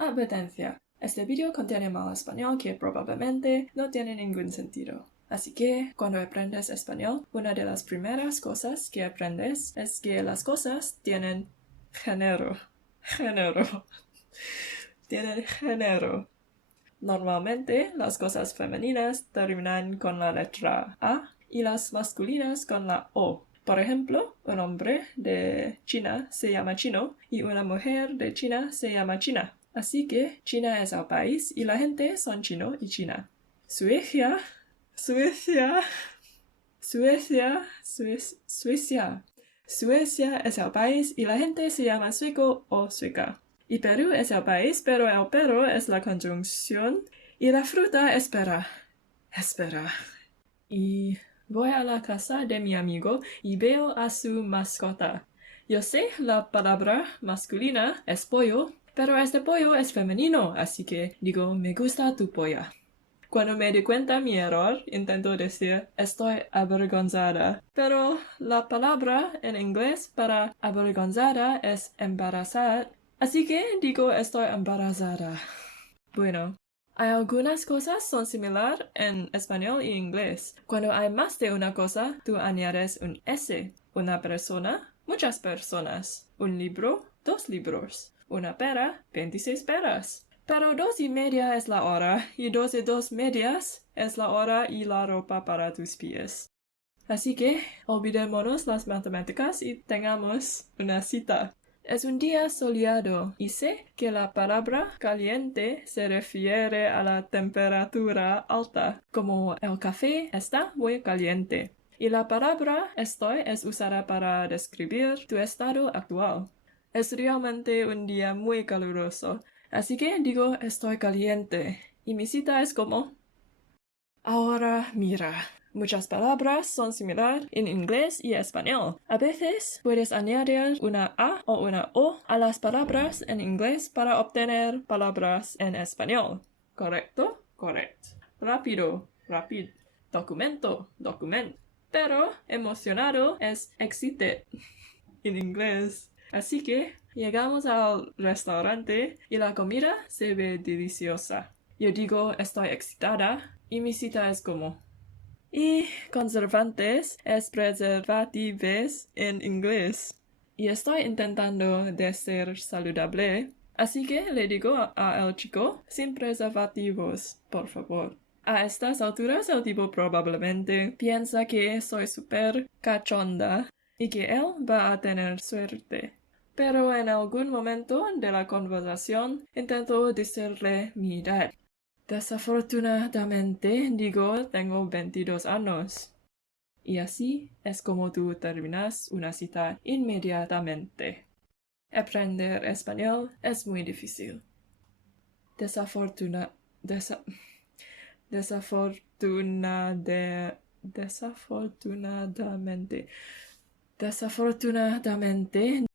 Advertencia. Este vídeo contiene mal español que probablemente no tiene ningún sentido. Así que, cuando aprendes español, una de las primeras cosas que aprendes es que las cosas tienen género. Género. Tienen género. Normalmente, las cosas femeninas terminan con la letra A y las masculinas con la O. Por ejemplo, un hombre de China se llama chino y una mujer de China se llama china. Así que China es el país y la gente son chino y china. Suecia, Suecia, Suecia, Suecia. Suecia es el país y la gente se llama sueco o sueca. Y Perú es el país, pero el pero es la conjunción y la fruta es pera. Espera. Y voy a la casa de mi amigo y veo a su mascota. Yo sé, la palabra masculina es pollo, pero este pollo es femenino, así que digo, me gusta tu polla. Cuando me di cuenta mi error, intento decir, estoy avergonzada. Pero la palabra en inglés para avergonzada es embarazada, así que digo, estoy embarazada. Bueno, hay algunas cosas son similar en español y inglés. Cuando hay más de una cosa, tú añades un S. Una persona, muchas personas. Un libro, dos libros. Una pera, 26 peras. Pero 2:30 es la hora, y 2:02 es la hora y la ropa para tus pies. Así que olvidémonos las matemáticas y tengamos una cita. Es un día soleado y sé que la palabra caliente se refiere a la temperatura alta, como el café está muy caliente. Y la palabra estoy es usada para describir tu estado actual. Es realmente un día muy caluroso, así que digo estoy caliente. Y mi cita es como... Ahora mira. Muchas palabras son similares en inglés y español. A veces puedes añadir una A o una O a las palabras en inglés para obtener palabras en español. ¿Correcto? Correcto. Rápido, rápido. Documento, document. Pero emocionado es excited en inglés. Así que llegamos al restaurante y la comida se ve deliciosa. Yo digo estoy excitada y mi cita es como... Y conservantes es preservatives en inglés. Y estoy intentando de ser saludable, así que le digo a el chico, sin preservativos, por favor. A estas alturas el tipo probablemente piensa que soy súper cachonda y que él va a tener suerte. Pero en algún momento de la conversación intento decirle mi edad. Desafortunadamente, digo, tengo 22 años. Y así es como tú terminas una cita inmediatamente. Aprender español es muy difícil. Desafortunadamente, desafortunadamente